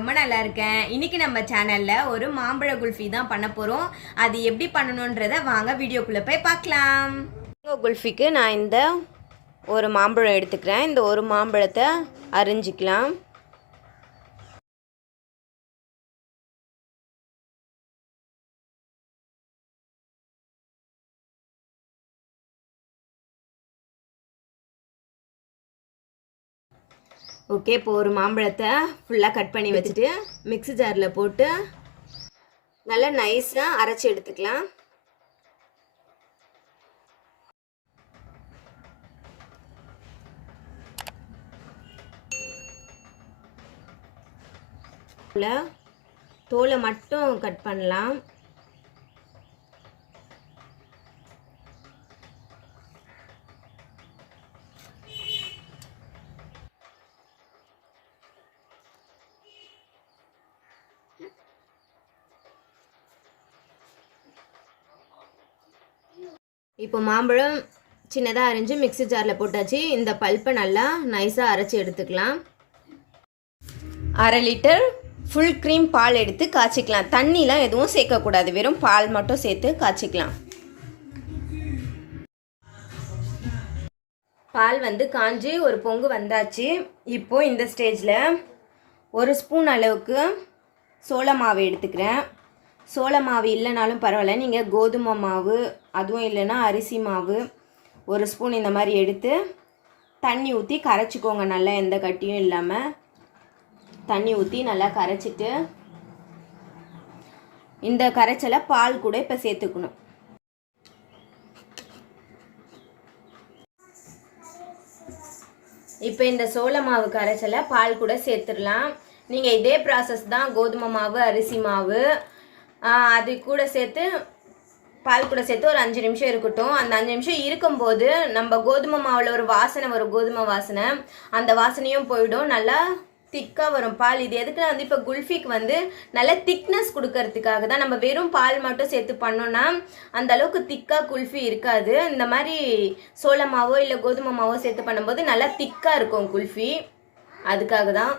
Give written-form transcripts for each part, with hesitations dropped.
ரொம்ப நல்லா இருக்கேன். இன்னைக்கு நம்ம சேனல்ல ஒரு மாம்பழ குல்ஃபி தான் பண்ண போறோம். அது எப்படி பண்ணணும்ன்றத வாங்க வீடியோக்குள்ள போய் பார்க்கலாம். குல்ஃபிக்கு நான் இந்த ஒரு மாம்பழம் எடுத்துக்கிறேன். இந்த ஒரு மாம்பழத்தை அரிஞ்சிக்கலாம். ஓகே, இப்போ ஒரு மாம்பழத்தை ஃபுல்லாக கட் பண்ணி வச்சுட்டு மிக்ஸி ஜாரில் போட்டு நல்லா நைஸாக அரைச்சி எடுத்துக்கலாம். தோலை மட்டும் கட் பண்ணலாம். இப்போ மாம்பழம் சின்னதாக அரைஞ்சி மிக்ஸி ஜாரில் போட்டாச்சு. இந்த பல்ப்பை நல்லா நைஸாக அரைச்சி எடுத்துக்கலாம். 1/2 லிட்டர் ஃபுல் க்ரீம் பால் எடுத்து காய்ச்சிக்கலாம். தண்ணிலாம் எதுவும் சேர்க்கக்கூடாது, வெறும் பால் மட்டும் சேர்த்து காய்ச்சிக்கலாம். பால் காஞ்சி ஒரு பொங்கு வந்தாச்சு. இப்போது இந்த ஸ்டேஜில் 1 ஸ்பூன் அளவுக்கு சோள மாவு எடுத்துக்கிறேன். சோள மாவு இல்லைனாலும் பரவாயில்ல, நீங்கள் கோதுமை மாவு, அதுவும் இல்லைன்னா அரிசி மாவு 1 ஸ்பூன் இந்த மாதிரி எடுத்து தண்ணி ஊற்றி கரைச்சிக்கோங்க. நல்லா எந்த கட்டியும் இல்லாமல் தண்ணி ஊற்றி நல்லா கரைச்சிட்டு இந்த கரைச்சலை பால் கூட இப்போ சேர்த்துக்கணும். இப்போ இந்த சோள மாவு கரைச்சலை பால் கூட சேர்த்துடலாம். நீங்கள் இதே ப்ராசஸ் தான் கோதுமை மாவு, அரிசி மாவு அது கூட சேர்த்து பால் கூட சேர்த்து ஒரு 5 நிமிஷம் இருக்கட்டும். அந்த 5 நிமிஷம் இருக்கும்போது நம்ம கோதுமை மாவில் ஒரு வாசனை வரும், கோதுமை வாசனை, அந்த வாசனையும் போயிடும். நல்லா திக்காக வரும் பால். இது எதுக்குன்னா இப்போ குல்ஃபிக்கு நல்ல திக்னஸ் கொடுக்கறதுக்காக தான். நம்ம வெறும் பால் மட்டும் சேர்த்து பண்ணோன்னா அந்த அளவுக்கு திக்காக குல்ஃபி இருக்காது. இந்த மாதிரி சோள மாவோ இல்லை கோதுமை மாவோ சேர்த்து பண்ணும்போது நல்லா திக்காக இருக்கும் குல்ஃபி. அதுக்காக தான்.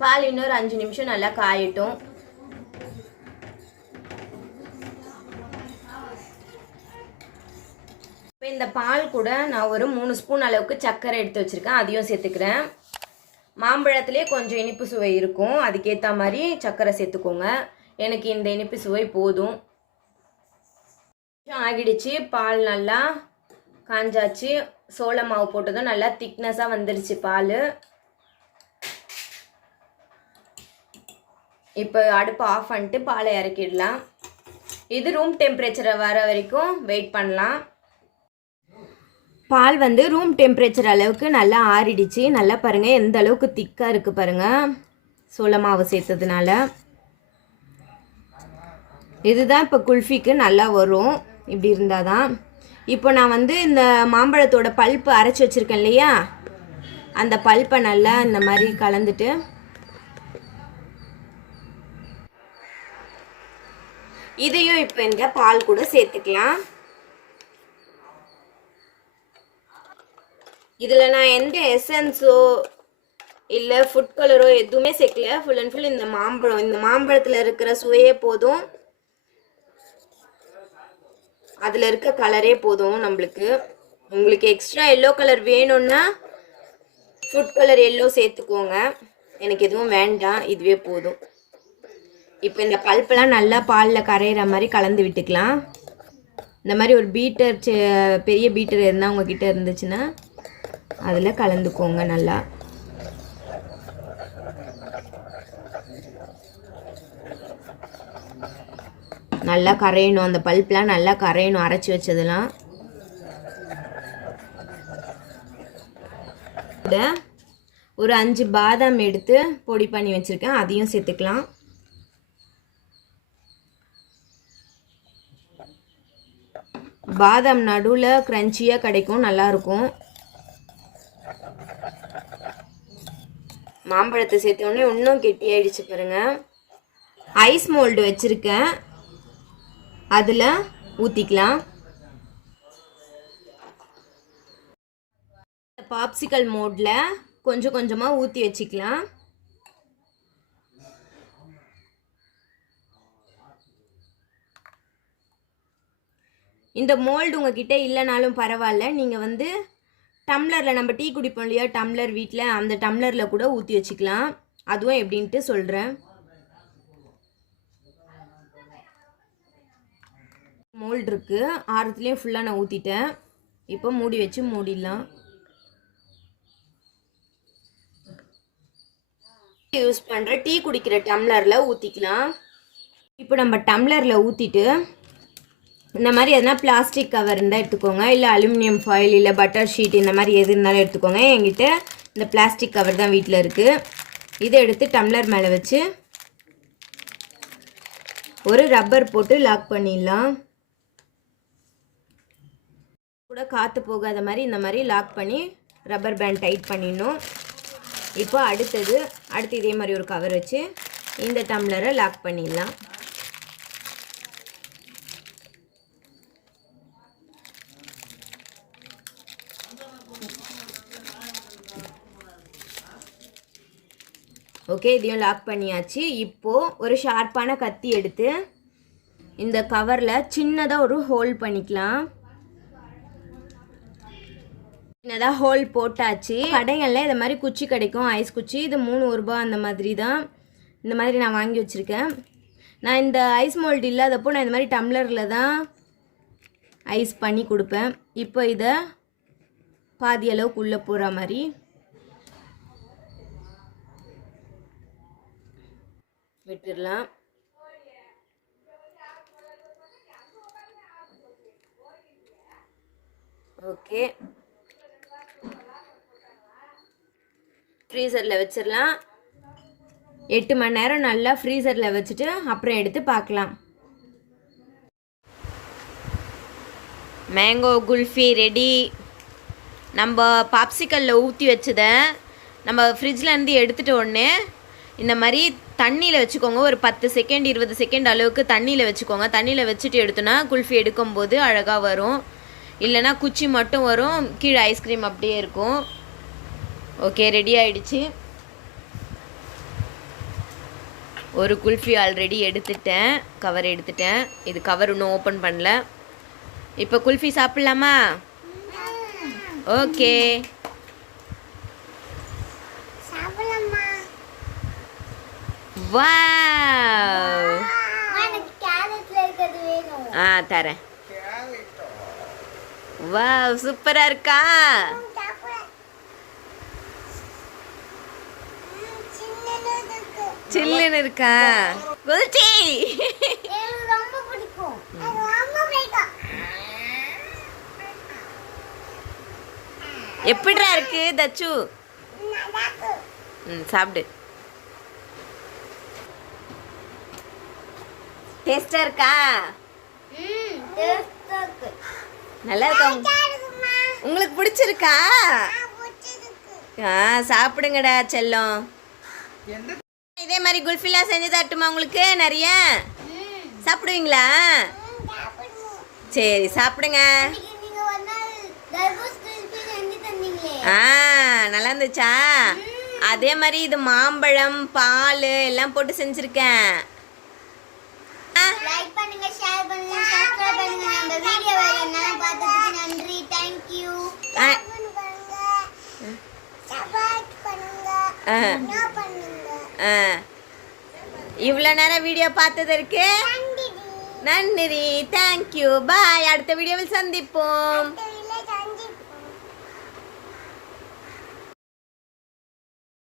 பால் இன்னொரு 5 நிமிஷம் நல்லா காயட்டும். இப்போ இந்த பால் கூட நான் ஒரு 3 ஸ்பூன் அளவுக்கு சர்க்கரை எடுத்து வச்சுருக்கேன், அதையும் சேர்த்துக்கிறேன். மாம்பழத்துலேயே கொஞ்சம் இனிப்பு சுவை இருக்கும், அதுக்கேற்ற மாதிரி சர்க்கரை சேர்த்துக்கோங்க. எனக்கு இந்த இனிப்பு சுவை போதும். ஆகிடுச்சு, பால் நல்லா காஞ்சாச்சு. சோள மாவு போட்டதும் நல்லா திக்னஸாக வந்துடுச்சு பால். இப்போ அடுப்பு ஆஃப் பண்ணிட்டு பாலை இறக்கிடலாம். இது ரூம் டெம்பரேச்சரை வர வரைக்கும் வெயிட் பண்ணலாம். பால் ரூம் டெம்பரேச்சர் அளவுக்கு நல்லா ஆறிடுச்சு. நல்லா பாருங்கள் எந்த அளவுக்கு திக்காக இருக்குது பாருங்கள், சோள மாவு சேர்த்ததுனால. இதுதான் இப்போ குல்ஃபிக்கு நல்லா வரும், இப்படி இருந்தால் தான். இப்போ நான் இந்த மாம்பழத்தோட பல்ப்பு அரைச்சி வச்சுருக்கேன் இல்லையா, அந்த பல்ப்பை நல்லா இந்த மாதிரி கலந்துட்டு இதையும் இப்போ இந்த பால் கூட சேர்த்துக்கலாம். இதில் நான் எந்த எசன்ஸோ இல்லை ஃபுட் கலரோ எதுவுமே சேர்க்கல. ஃபுல் அண்ட் ஃபுல் இந்த மாம்பழத்தில் இருக்கிற சுவையே போதும், அதில் இருக்க கலரே போதும் நம்மளுக்கு. உங்களுக்கு எக்ஸ்ட்ரா எல்லோ கலர் வேணும்னா ஃபுட் கலர் எல்லோ சேர்த்துக்கோங்க. எனக்கு எதுவும் வேண்டாம், இதுவே போதும். இப்போ இந்த பல்ப்பெல்லாம் நல்லா பாலில் கரையிற மாதிரி கலந்து விட்டுக்கலாம். இந்த மாதிரி ஒரு பீட்டர், பெரிய பீட்டர் இருந்தால் உங்ககிட்ட இருந்துச்சுன்னா அதில் கலந்துக்கோங்க. நல்லா நல்லா கரையணும், அந்த பல்ப்லாம் நல்லா கரையணும், அரைச்சி வச்சதெல்லாம். ஒரு 5 பாதாம் எடுத்து பொடி பண்ணி வச்சுருக்கேன், அதையும் சேர்த்துக்கலாம். பாதாம் நடுவில் க்ரன்ச்சியாக கிடைக்கும், நல்லாயிருக்கும். மாம்பழத்தை சேர்த்தோடனே இன்னும் கெட்டியாயிடுச்சு பாருங்கள். ஐஸ் மோல்டு வச்சுருக்கேன், அதில் ஊற்றிக்கலாம். பாப்சிக்கல் மோடில் கொஞ்சம் கொஞ்சமாக ஊற்றி வச்சுக்கலாம். இந்த மோல்டு உங்ககிட்ட இல்லைனாலும் பரவாயில்ல, நீங்கள் வந்து டம்ளரில் நம்ம டீ குடிப்போம் இல்லையா டம்ளர் வீட்டில், அந்த டம்ளரில் கூட ஊற்றி வச்சுக்கலாம். அதுவும் எப்படின்ட்டு சொல்கிறேன். மோல்டு இருக்குது, ஆரத்துலேயும் ஃபுல்லாக நான் ஊற்றிட்டேன். இப்போ மூடி வச்சு மூடிடலாம். யூஸ் பண்ணுற டீ குடிக்கிற டம்ளரில் ஊற்றிக்கலாம். இப்போ நம்ம டம்ளரில் ஊற்றிட்டு இந்த மாதிரி எதனா பிளாஸ்டிக் கவர் இருந்தால் எடுத்துக்கோங்க, இல்லை அலுமினியம் ஃபாயில், இல்லை பட்டர் ஷீட், இந்த மாதிரி எது இருந்தாலும் எடுத்துக்கோங்க. என்கிட்ட இந்த பிளாஸ்டிக் கவர் தான் வீட்டில் இருக்குது. இதை எடுத்து டம்ளர் மேலே வச்சு ஒரு ரப்பர் போட்டு லாக் பண்ணிடலாம். கூட காற்று போகாத மாதிரி இந்த மாதிரி லாக் பண்ணி ரப்பர் பேண்ட் டைட் பண்ணிடணும். இப்போ அடுத்து இதே மாதிரி ஒரு கவர் வச்சு இந்த டம்ளரை லாக் பண்ணிடலாம். ஓகே, இதையும் லாக் பண்ணியாச்சு. இப்போது ஒரு ஷார்ப்பான கத்தி எடுத்து இந்த கவரில் சின்னதாக ஒரு ஹோல் பண்ணிக்கலாம். சின்னதாக ஹோல் போட்டாச்சு. கடைகளில் இது மாதிரி குச்சி கிடைக்கும், ஐஸ் குச்சி. இது 3 ரூபா அந்த மாதிரி தான். இந்த மாதிரி நான் வாங்கி வச்சுருக்கேன். நான் இந்த ஐஸ் மோல்டு இல்லாதப்போ நான் இந்த மாதிரி டம்ளரில் தான் ஐஸ் பண்ணி கொடுப்பேன். இப்போ இதை பாதி அளவுக்கு உள்ளே போகிற மாதிரி விட்டுடலாம். ஓகே, ஃப்ரீசரில் வச்சிடலாம். 8 மணி நேரம் நல்லா ஃப்ரீசரில் வச்சுட்டு அப்புறம் எடுத்து பார்க்கலாம். Mango kulfi ready. நம்ம பாப்சிக்கலில் ஊற்றி வச்சதை நம்ம ஃப்ரிட்ஜ்லேருந்து எடுத்துகிட்ட உடனே இந்த மாதிரி தண்ணியில் வச்சுக்கோங்க. ஒரு 10 செகண்ட் 20 செகண்ட் அளவுக்கு தண்ணியில் வச்சுக்கோங்க. தண்ணியில் வச்சுட்டு எடுத்தோன்னா குல்ஃபி எடுக்கும்போது அழகாக வரும். இல்லைனா குச்சி மட்டும் வரும், கீழே ஐஸ்கிரீம் அப்படியே இருக்கும். ஓகே, ரெடி ஆகிடுச்சு. ஒரு குல்ஃபி ஆல்ரெடி எடுத்துட்டேன், கவர் எடுத்துட்டேன். இது கவர் இன்னும் ஓப்பன் பண்ணல. இப்போ குல்ஃபி சாப்பிட்லாமா? ஓகே, வாவ், தரேன். வாவ், சூப்பரா இருக்கா? சில்லுன்னு இருக்கா? குல்ஃபி எப்படிடா இருக்கு தச்சு? சாப்பிடு. டேஸ்டா இருக்கா? நல்லா இருக்கா? உங்களுக்கு பிடிச்சிருக்கா? சாப்பிடுங்கடா செல்லம். இதே மாதிரி குல்ஃபிலாம் செஞ்சு தட்டுமா உங்களுக்கு? நிறைய சாப்பிடுவீங்களா? சரி, சாப்பிடுங்க. நல்லா இருந்துச்சா? அதே மாதிரி இது மாம்பழம், பால் எல்லாம் போட்டு செஞ்சிருக்கேன். லைக் பண்ணுங்க, ஷேர் பண்ணுங்க, சப்ஸ்கிரைப் பண்ணுங்க. நம்ம வீடியோவை எல்லாம் பார்த்ததுக்கு நன்றி. Thank you. சப்ஸ்கிரைப் பண்ணுங்க. இவ்வளோ நேரம் வீடியோ பார்த்ததற்கு நன்றி. Thank you. பாய். அடுத்த வீடியோவில் சந்திப்போம்.